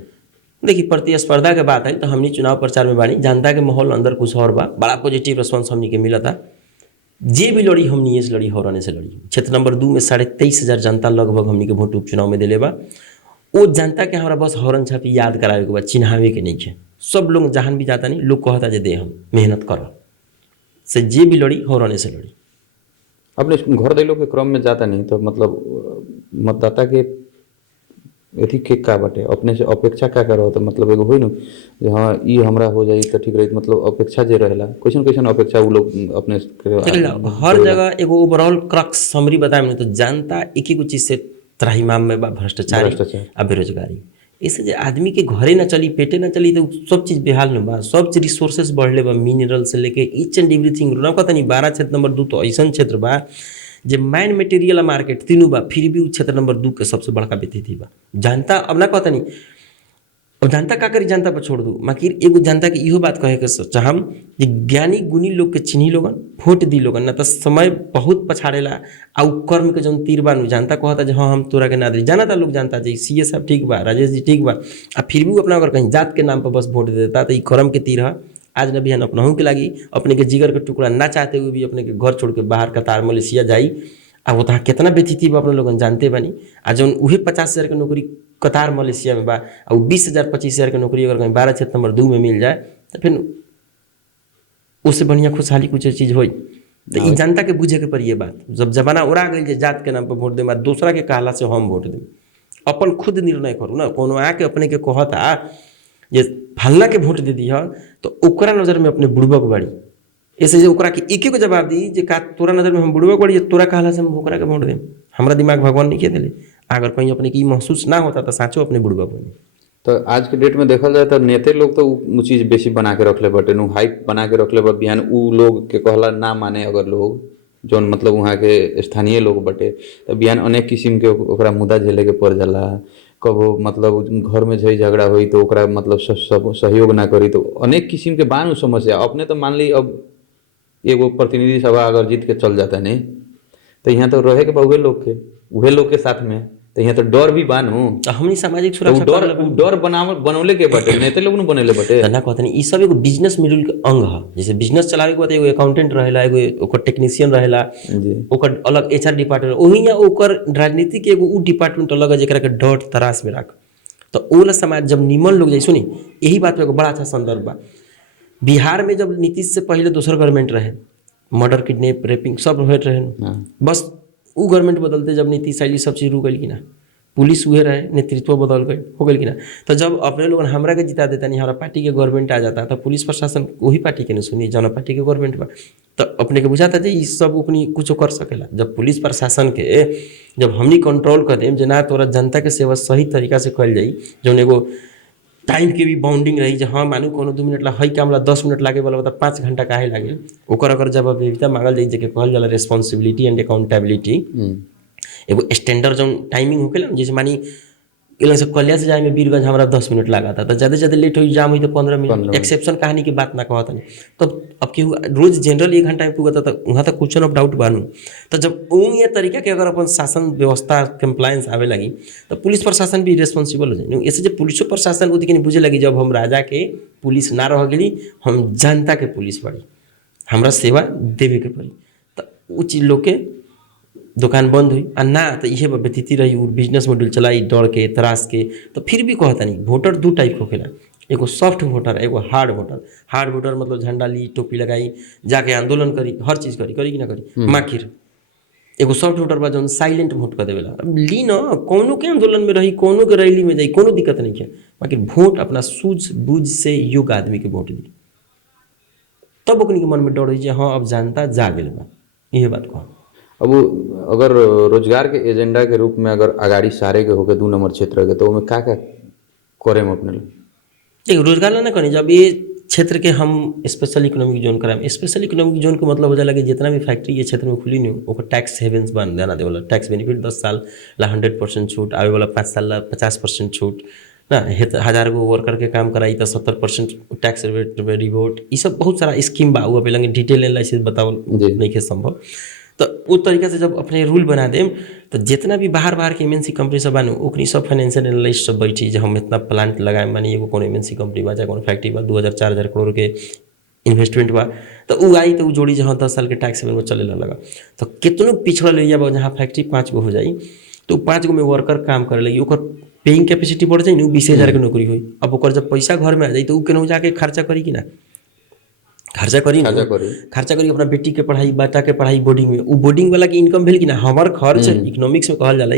देखिए प्रतिस्पर्धा के बात है तो हमनी चुनाव प्रचार में बानी, जनता के माहौल अंदर कुछ और बा, बड़ा पॉजिटिव रिस्पांस हमनी के मिला था। जे भी लड़ी हमनी ये से लड़ी, हौराने से लड़ी। क्षेत्र नंबर 2 में 23,500 जनता लगभग हमनी के वोट उपचुनाव में दिले बा। वो जनता के हमारा बस हौरन छापी याद करावे के बाद चिन्हावे के नहीं है। सब लोग जहां भी जाता नहीं लोग कहता जे दे हम मेहनत कर से, जे भी लड़ी हौराने से लड़ी। अपने घर दैलो के क्रम में जाता नहीं तो मतलब मतदाता के एथी के का बाटे अपने से अपेक्षा का करो तो मतलब एगो होई न जे हाँ ई हमरा हो जाई तो ठीक रही, मतलब अपेक्षा जे रहेला कैसन कैसन अपेक्षा उ लोग अपने देखिए हर जगह एगो ओवरऑल क्रक्स समरी बताए में तो जनता एक ही चीज से त्राहिमाम में बा, भ्रष्टाचारी भ्रष्टाचार। आ बेरोजगारी। इससे जे आदमी के घरे ना चली पेटे ना चली तो सब चीज बेहाल में बा, सब चीज रिसोर्सेस बढ़ले बा, मिनरल से लेके ईच एंड एवरीथिंग। ना कहता नहीं 12 क्षेत्र नंबर 2 तो ऐसा क्षेत्र बा जे मैन मटेरियल मार्केट तीनों बा, फिर भी उ क्षेत्र नंबर 2 के सबसे बड़का बेतिथि बा। जनता अब ना कहता नहीं, अब जनता का करी, जनता पर छोड़ दू। माकिर एगो जनता के इहो बात कहे के चाहम जे ज्ञानी गुणी लोग के चिन्ही लोगन, वोट दी लोगन, ना तो समय बहुत पछाड़ेला आ उ कर्म के जौन तीर बानू जनता कहता जे हाँ हम तोरा के ना दी। जानता लोग जानता जे सीए साहब ठीक बा, राजेश जी ठीक बा, आ फिर भी अपना अगर कहीं जात के नाम पर बस वोट दे देता तो ई कर्म के तीर है। आज न बिहान अपनहू के लागी, अपने के जिगर के टुकड़ा ना चाहते हुए भी अपने के घर छोड़ के बाहर कतार मलेशिया जाई। आ वो तहाँ कितना बेतिथि बा अपने लोगन जानते बानी। आ जौन उहे 50,000 के नौकरी कतार मलेशिया में बा और 20,000 25,000 के नौकरी अगर कहीं 12 क्षेत्र नंबर 2 में मिल जाए तो फिर उससे बढ़िया खुशहाली कुछ चीज़ होई। तो ई जनता के बुझे के पड़ी ये बात। जब जमाना उड़ा गई जे जात के नाम पर वोट दे, दूसरा के कहला से हम वोट दें, अपन खुद निर्णय करूँ ना। कोनो आके अपने के कहता जे फलना के वोट दे दी तो ओकरा नज़र में अपने बुड़बक बाड़ी। ऐसे जे ओकरा के एक जवाब दी जे का तोरा नज़र में हम बुड़बक बाड़ी, तोरा कहला से हम ओकरा के वोट दें। हमारा दिमाग भगवान नहीं के दिले। अगर कहीं अपने की महसूस ना होता तो साँचो अपने बुड़बक बने। तो आज के डेट में देखल जाए तो नेते लोग तो उ चीज बेसी बना के रखले बटे नु, हाइप बना के रखले बा। बिहान उ लोग के कहला ना माने अगर लोग जौन मतलब वहाँ के स्थानीय लोग बटे तो बिहान अनेक किस्म के ओकरा मुद्दा झेले के पड़ जाला। कबो मतलब घर में झई झगड़ा होई तो ओकरा मतलब सब सहयोग ना करी तो अनेक किस्म के बानू समस्या। अपने तो मान ली अब एगो प्रतिनिधि सभा अगर जीत के चल जाता नहीं तो यहाँ तो रहे के बा उहे लोग के साथ में, तो यहाँ तो डर भी बानू। तो हमनी सामाजिक तो सुरक्षा डर बनौले के बटे, नेते लोग बनैले बटे। तो ना कहते नहीं, ई सब एगो बिजनेस मॉडल के अंग है। जैसे बिजनेस चलावे के बाद एगो अकाउंटेंट रहेला, एगो ओकर टेक्नीशियन रहेला, ओकर अलग एचआर डिपार्टमेंट, ओही या ओकर राजनीति के एगो उ डिपार्टमेंट अलग है जेकरा के डर तरास में राख। तो ओला समाज जब निमन लोग जाई सुनी, यही बात पे एगो बड़ा अच्छा संदर्भ बा। बिहार में जब नीतीश से पहले दूसरा गवर्नमेंट रहे, मर्डर किडनैप रेपिंग सब होत रहे, बस उ गवर्नमेंट बदलते जब नीतीश आई सब चीज रुक गई कि ना, पुलिस उहे रहे, नेतृत्व बदल गई हो गई कि ना। तो जब अपने लोग हमरा के जिता देता नहीं, हमारा पार्टी के गवर्नमेंट आ जाता तो पुलिस प्रशासन वही पार्टी के नहीं सुनी, जौन पार्टी के गवर्नमेंट बा। तो अपने के बुझाता जे ई सब ओकनी कुछ कर सकेला। जब पुलिस प्रशासन के जब हमनी कंट्रोल कर देम जे ना तोरा जनता के सेवा सही तरीका से कल जाई, जौन एगो टाइम के भी बाउंडिंग रही जे हाँ मानू कोनो 2 मिनट ला हई काम ला 10 मिनट लागे वाला बता 5 घंटा काहे लागे, ओकर अगर जवाबदेहिता मांगल जाई जेके कहल जाला रिस्पांसिबिलिटी एंड अकाउंटेबिलिटी। एगो स्टैंडर्ड जौन टाइमिंग होकेला, जैसे मानी इला से कलिया से जाए में बीरगंज हमरा 10 मिनट लगा था, तो ज़्यादा ज़्यादा लेट हुई जाम हुई तो 15 मिनट, एक्सेप्शन कहानी की बात ना कहता नहीं। तो अब केहू रोज जनरल 1 घंटा में पुगता तो वहाँ तक क्वेश्चन ऑफ डाउट बानू। तो जब ये तरीका के अगर अपन शासन व्यवस्था कंप्लायंस आवे लगी तो पुलिस प्रशासन भी रिस्पॉन्सिबल हो जाए। ऐसे जब पुलिस प्रशासन को देखिए बुझे लगी जब हम राजा के पुलिस ना रह गई, हम जनता के पुलिस बड़ी, हमरा सेवा देवे के पड़ी। तो उ चीज लोग के दुकान बंद हुई आ ना तो इहे व्यतीति रही उ बिजनेस मॉडल चलाई डर के तरास के। तो फिर भी कहता नहीं वोटर 2 टाइप के होखेला, एगो सॉफ्ट वोटर, एगो हार्ड वोटर। हार्ड वोटर मतलब झंडा ली, टोपी लगाई, जाके आंदोलन करी, हर चीज करी कि ना करी माखिर। एगो सॉफ्ट वोटर बा जौन साइलेंट वोट कर देवेला, अब ली न कोनो के आंदोलन में रही, कोनो के रैली में जाई, कोनो दिक्कत नहीं है, बाकी वोट अपना सूझ बूझ से योग्य आदमी के वोट दी। तब ओकनी के मन में डर होई जे हाँ अब जनता जा गेल बा, इहे बात कह। अब अगर रोजगार के एजेंडा के रूप में अगर अगाड़ी सारे के होके 2 नंबर क्षेत्र के, तो उमें का करे में अपने देखिए रोजगार ना करें। जब ये क्षेत्र के हम स्पेशल इकोनॉमिक जोन कराएं, स्पेशल इकोनॉमिक जोन का मतलब हो जाला कि जितना भी फैक्ट्री ये क्षेत्र में खुली नहीं ओकर टैक्स हेवेंस बन देना देवला, टैक्स बेनिफिट 10 साल ला 100% छूट, आवे वाला 5 साल ला 50% छूट ना, 1000 गो वर्कर के काम कराई तो 70% टैक्स रिवोट, ये सब बहुत सारा स्कीम बा। वो पहले डिटेल एनालिसिस बतावल नहीं के संभव। तो उस तरीके से जब अपने रूल बना देम तो जितना भी बाहर के एमएनसी कंपनी सब बानू ओकनी सब फाइनेंशियल एनालिस्ट सब बैठी जे हम इतना प्लांट लगाए, मानी एगो कोनो एमएनसी कंपनी बा चाहे कोनो फैक्ट्री बा 2000-4000 करोड़ के इन्वेस्टमेंट बा, तो उ आई तो उ जोड़ी जहाँ 10 साल के टैक्स में चले लगा। तो कितनों पिछड़ल एरिया बा जहाँ फैक्ट्री 5 गो हो जाई तो 5 गो में वर्कर काम करे लगी, ओकर पेइंग कैपेसिटी बढ़ जाए, 20,000 के नौकरी हुई। अब ओकर जब पैसा घर में आ जाए तो उ केनहू जाके खर्चा करी कि ना, खर्चा करी अपना बेटी के पढ़ाई, बच्चा के पढ़ाई, बोर्डिंग में उ बोर्डिंग वाला की इनकम भेल कि ना। हमार खर्च इकोनॉमिक्स में कहल जाला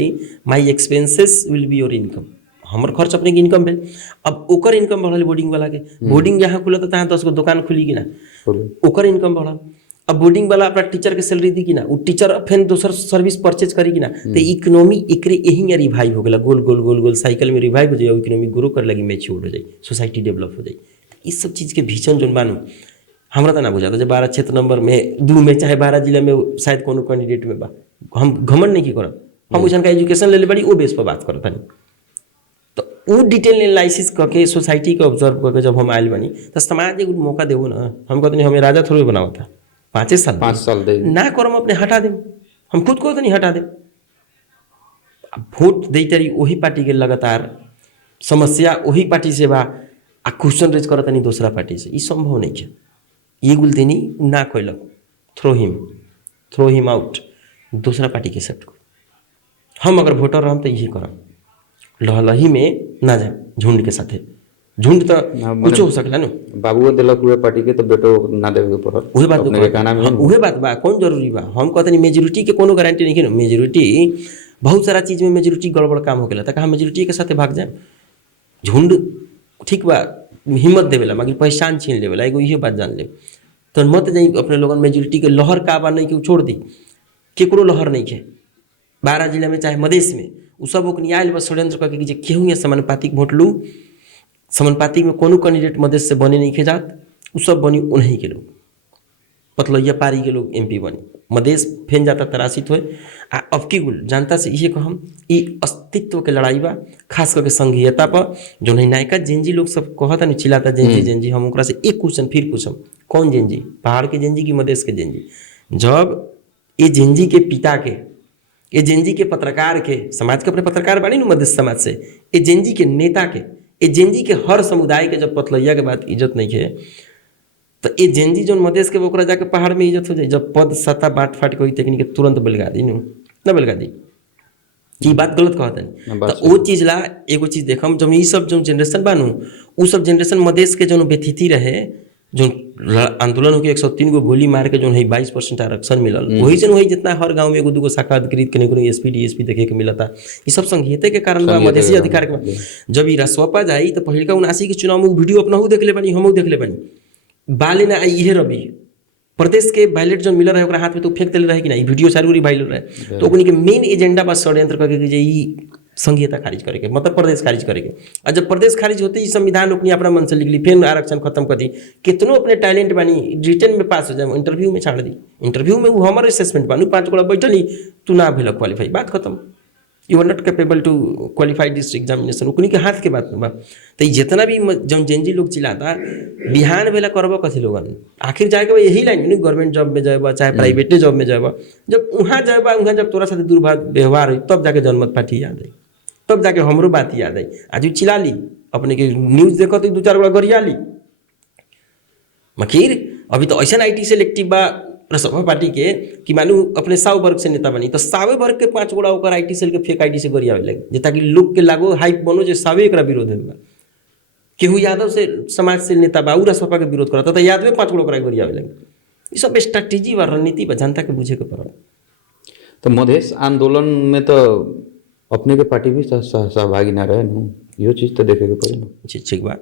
my expenses will be your income. हमर खर्च अपने के इनकम भेल। अब ओकर इनकम बढ़ल बोर्डिंग वाला के, बोर्डिंग जहाँ खुलत तहाँ 10 गो दुकान खुली कि ना, ओकर इनकम बढ़ल। अब बोर्डिंग वाला अपना टीचर के सैलरी दी कि ना, उ टीचर फिर दोसर सर्विस परचेज करी कि ना, तो इकोनॉमी एकरे यही रिवाइव हो गया, गोल गोल गोल गोल साइकिल में रिवाइव हो जाए, इकोनॉमी ग्रो कर लगी, मैच्योर हो जाए, सोसाइटी डेवलप हो जाए। इस सब चीज़ के भीषण जो मानू हमरा तो ना बुझाता जब 12 क्षेत्र नंबर में 2 में चाहे 12 जिला में शायद कोनो कैंडिडेट में बा, हम घमंड नहीं की करब, हम उसन का एजुकेशन ले बड़ी वो बेस पर बात करत बानी। तो वो डिटेल एनालिसिस करके सोसाइटी के ऑब्जर्व करके जब हम आयल बनी तो समाज एक मौका देवो ना, हम कहते नहीं हमें राजा थोड़ी बनावा था 5 साल दे ना करम अपने हटा देम, हम खुद को तो नहीं हटा देम। वोट दे तरी वही पार्टी के लगातार समस्या वही पार्टी से बा आ क्वेश्चन रेज करत नहीं दूसरा पार्टी से, ये संभव नहीं है। ये गुलतेनी ना कैलक, थ्रो हिम आउट, दूसरा पार्टी के सेट को। हम अगर वोटर रहम तो यही करम, लहलही में ना जाए झुंड के साथे, झुंड तो कुछ हो सकला ना, बाबुओ दिलक हुए पार्टी के तो बेटो ना देवे के पड़ल, उहे बात अपने के कहना में उहे बात बा, कौन जरूरी बा। हम कहते नहीं मेजोरिटी के कोनो गारंटी नहीं है, मेजोरिटी बहुत सारा चीज में मेजोरिटी गड़बड़ काम हो गया, तक हम मेजोरिटी के साथे भाग जाए। झुंड ठीक बा हिम्मत देवेला मगर पहचान छीन लेवेला, एगो इहे बात जान ले। तो मत जाई अपने लोगन मेजोरिटी के लहर का बा नहीं कि छोड़ दी, केकरो लहर नहीं है 12 जिला में चाहे मधेश में, उ सब ओकनी आयल बस षड्यंत्र करके कि जे केहू या समानुपातिक वोट लू, समानुपातिक में कोनो कैंडिडेट मधेश से बने नहीं के जात, उ सब बनी उन्हीं के लोग, पतलैया पारी के लोग एमपी बनी, मधेश फेन जाता तराशित हो। आ अब की गुल जनता से इहे कहम, ई अस्तित्व के लड़ाई बा, खास करके संघीयता पर जो नहीं नायका जेंजी लोग सब कहता नहीं चिल्लाता जेंजी जेंजी, हम ओकरा से एक क्वेश्चन फिर पूछम, कौन जेंजी, पहाड़ के जेंजी की मधेश के जेंजी? जब ये जेंजी के पिता के, ये जेंजी के पत्रकार के, समाज के अपने पत्रकार बानी न मधेश समाज से, ये जेंजी के नेता के, ये जेंजी के हर समुदाय के जब पतलैया के बाद इज्जत नहीं है, तो ये जेंजी जो मधेश के ओकरा जाके पहाड़ में इज्जत हो जाए। जब पद सत्ता बाट फाट कोई तकनीक तुरंत बलगा दी न बलगा दी, की बात गलत कहता नहीं। तो वो चीज ला एगो चीज देखम, जब ये सब जो जनरेशन बानू, वो सब जनरेशन मधेश के जो व्यथिति रहे, जो आंदोलन होकर 103 गो गोली मार के जो है 22% आरक्षण मिलल, वही से वही जितना हर गांव में एगो दूगो शाखा अधिकृत के नहीं एसपी डीएसपी देखे के मिलता, ये सब संघीयते के कारण बा, मधेसी अधिकार के। जब ई रसवापा जाई तो पहिलका 79 के चुनाव में वीडियो अपना देख ले बानी, हमहू देख ले बानी, बाले ना इहे रवि प्रदेश के बैलेट जो मिलर है हाथ में तो फेंक देले रहे कि ना, वीडियो सारी वायरल रहे। तो ओकनी के मेन एजेंडा बस षड्यंत्र करके कि जे ई संघीयता खारिज करे के, मतलब प्रदेश खारिज करे के। और जब प्रदेश खारिज होते ही संविधान अपनी अपना मन से लिख ली, फिर आरक्षण खत्म कर दी, कितनों अपने टैलेंट बानी रिटर्न में पास हो जाए, इंटरव्यू में छाड़ दी, इंटरव्यू में वो हमारे असेसमेंट बानू 5 गोड़ा बैठली, तू ना भेल क्वालिफाई, बात खत्म, you are not capable to qualify this examination, उकनी के हाथ के बात बा। तो जितना भी जब जेंजी लोग चिल्लाता बिहान बेला करब कथी लोगन, आखिर जाके यही लाइन में गवर्नमेंट जॉब में जाएबा चाहे प्राइवेट जॉब में जाएबा, जब वहाँ जाएबा वहाँ जब तोरा साथ दुर्व्यवहार हुई तब जाके जनमत पार्टी याद आई, तब जाके हमरो बात याद आई। आज चिल्ला ली अपने के न्यूज देखो तो 2-4 गोड़ा गरिया ली मखीर। अभी तो ऐसा IT सेलेक्टिव बा रसपा पार्टी के कि मानू अपने 100 वर्ग से नेता बनी तो 100 वर्ग के 5 गोड़ा ओकर IT सेल के फेक ID से गरियावे लगे, जे ताकि लोग के लागो हाइप बनो जे 100 एकरा विरोध में बा। केहू यादव से समाज से नेता बा उ रसपा के विरोध करता तो यादवे 5 गोड़ा ओकरा गरियावे लगे। ये सब स्ट्रैटेजी बा, रणनीति बा, जनता के बुझे के पड़ल। तो मधेश आंदोलन में तो अपने के पार्टी भी सहभागी ना रहे न, यो चीज तो देखे के पड़े। ठीक बा,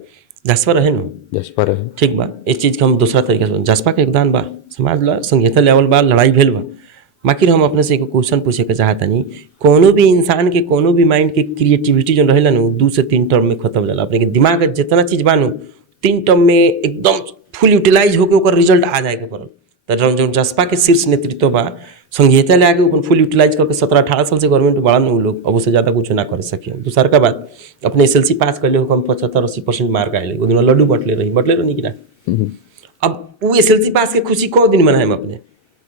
जसपा रहे न, जसपा रहे, ठीक बा, इस चीज़ का हम दूसरा तरीका से, जसपा के योगदान बा, समाज ला संघीयता लेवल बा, लड़ाई भेल बा। बाकी हम अपने से एक क्वेश्चन पूछे के चाहता नहीं, कोनो भी इंसान के कोनो भी माइंड के क्रिएटिविटी जो रहेला न 2 से 3 टर्म में खत्म हो जाला। अपने के दिमाग जितना चीज बानू 3 टर्म में एकदम फुल यूटिलाइज होकर ओकर रिजल्ट आ जाए के पड़ल। तो जो जसपा के शीर्ष नेतृत्व बा संघीयता ले आके अपन फुल यूटिलाइज करके 17-18 साल से गवर्नमेंट बड़ा न लोग अब उससे ज़्यादा कुछ ना कर सके। दूसरा का बात अपने SLC पास कर ले हम 75-80% मार्क आए, वो दिन लड्डू बटले रही कि ना। अब वो SLC पास के खुशी कौ दिन मनाए हम अपने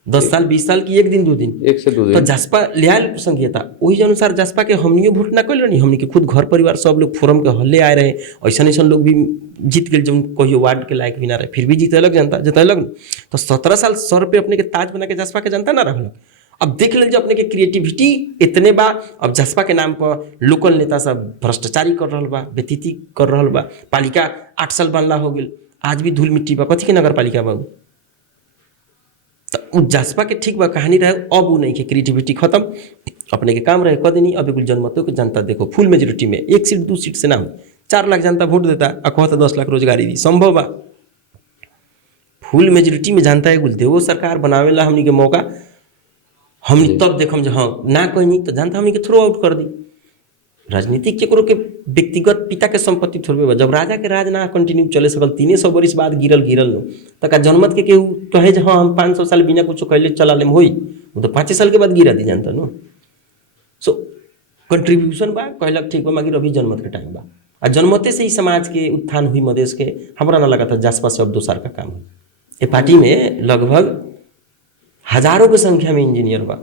10 साल 20 साल की 1 दिन 2 दिन 1 से 2 दिन तो जसपा ले आयल संघीयता वही अनुसार जसपा के हमनियो वोट ना कर रही, हमनी के खुद घर परिवार सब लोग फोरम के हल्ले आए रहे, ऐसा लोग भी जीत गए जो कहियो वार्ड के लायक भी ना रहे, फिर भी जीते अलग जनता जिते अलग। तो 17 साल सर पे अपने के ताज बना के जसपा के जनता ना रहल। अब देख ले अपने के क्रिएटिविटी इतने बा, अब जसपा के नाम पर लोकल नेता सब भ्रष्टाचारी कर रहा बा, व्यतीति कर रहा बा, पालिका 8 साल बनला हो गई, आज भी धूल मिट्टी बा, कथी के नगर पालिका बा। तो जसपा के ठीक बा कहानी रहे, अब वो नहीं के क्रिएटिविटी खत्म, अपने के काम रहे कद नहीं। अब एगो जनमतों के जनता देखो फुल मेजोरिटी में 1 सीट 2 सीट से ना हो, 4 लाख जनता वोट देता आ कहता 10 लाख रोजगारी दी, संभव बा? फुल मेजोरिटी में जनता एगो देवो सरकार बनावेला हमनी के मौका, हमनी तब देखम जो हाँ ना कोई नहीं तो जनता हमनी के थ्रो आउट कर दी। राजनीतिक केकरो के व्यक्तिगत पिता के संपत्ति थोड़बे बा। जब राजा के राज ना कंटिन्यू चले सकल 300 बरिस बाद गिरल नो त का जनमत के केहू कहे जे हाँ हम 500 साल बिना कुछ कैले चला लेम होई? वो तो 5 साल के बाद गिरा दी जानता नो। सो कंट्रीब्यूशन बा, कहलक ठीक बा मगर अभी जनमत के टाइम बा आ जनमते से ही समाज के उत्थान हुई मधेश के। हमरा ना लगा था जासपा से अब दोसर का काम हुई। ये पार्टी में लगभग हजारों की संख्या में इंजीनियर बा,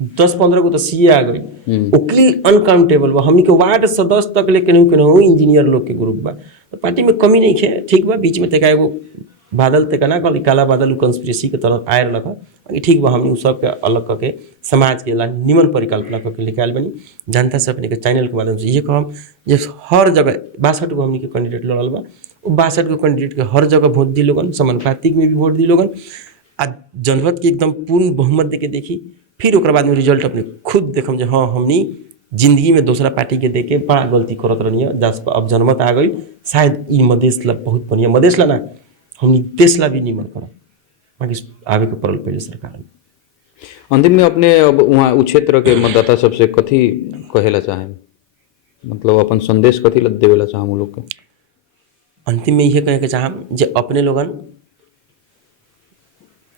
10-15 को तो सीए आ गई, ओकली अनकाउंटेबल बा। हमनी के वार्ड सदस्य तक ले केनहू इंजीनियर लोग के ग्रुप बा। तो पार्टी में कमी नहीं है, ठीक बा। बीच में तेका एगो बादल तेका ना कहली काला बादल कंस्पिरेसी के तरह आयर लगा, ठीक बा। हमनी उ सब के अलग करके समाज के ला निमन परिकल्पना करके निकाल बनी। जनता से अपने के चैनल के माध्यम से ये कहम जे हर जगह 62 गो हमनी के कैंडिडेट लड़ल बा, वो 62 गो कैंडिडेट के हर जगह वोट दी लोगन, समानुपातिक में भी वोट दी लोगन आ जनमत के एकदम पूर्ण बहुमत देके देखी। फिर ओकर बाद में रिजल्ट अपने खुद देखम जे हाँ हमनी जिंदगी में दूसरा पार्टी के देके बड़ा गलती करत रहनी है। अब जनमत आ गई, शायद इ मधेश ला बहुत बढ़िया, मधेश ला ना हमनी देश ला भी निमन करब, बाकी आगे के पड़ल पहले सरकार में। अंतिम में अपने अब वहाँ उ क्षेत्र के मतदाता सबसे कथी कहेला चाहे, मतलब अपन संदेश कथी ला देवेला चाहम लोग के? अंतिम में यह कहे के चाहम जे अपने लोगन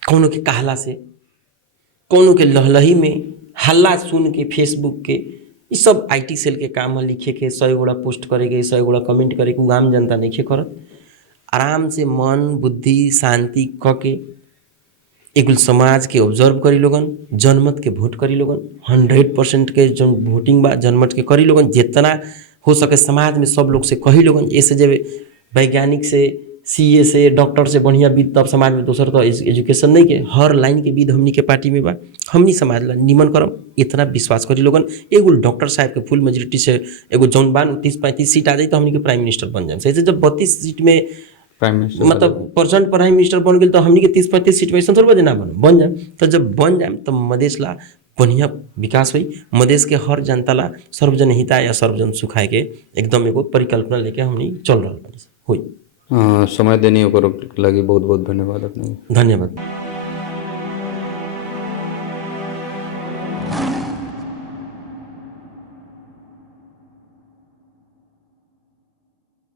कौनों के कहला से, कौनों के लहलही में हल्ला सुन के फेसबुक के ये सब आईटी सेल के काम है, लिखे के 100 गोड़ा पोस्ट करे के 100 गोड़ा कमेंट करे के आम जनता नहीं करत। आराम से मन बुद्धि शांति क के एगो समाज के ऑब्जर्व करी लोगन, जनमत के वोट करी लोगन। 100% के जो वोटिंग बा जनमत के करी लोगन, जितना हो सके समाज में सब लोग से कही लोगन। ऐसे जब वैज्ञानिक से, सीए से, डॉक्टर से बढ़िया विद तब समाज में दोसर तो एजुकेशन नहीं के हर लाइन के विद हमनी के पार्टी में बा। हमनी समाज ला निमन करम इतना विश्वास करी लोगन। एगो डॉक्टर साहब के फुल मेजोरिटी से एगो जौन बान 30-35 सीट आ जाए तो हमनी के प्राइम मिनिस्टर बन जाए। ऐसे जब 32 सीट में प्राइम मिनिस्टर मतलब परसेंट प्राइम मिनिस्टर बन गए तो हमनी के 30-35 सीट में ऐसा थोड़ा बजे ना बन जाए। तो जब बन जाए तो मधेश ला बढ़िया विकास हुई। मधेश के हर जनता ला सर्वजन हिताय या सर्वजन सुखाय के एकदम एगो परिकल्पना लेके हमनी चल रहा हुई। समय देने ओकर लगी बहुत बहुत धन्यवाद अपने। धन्यवाद।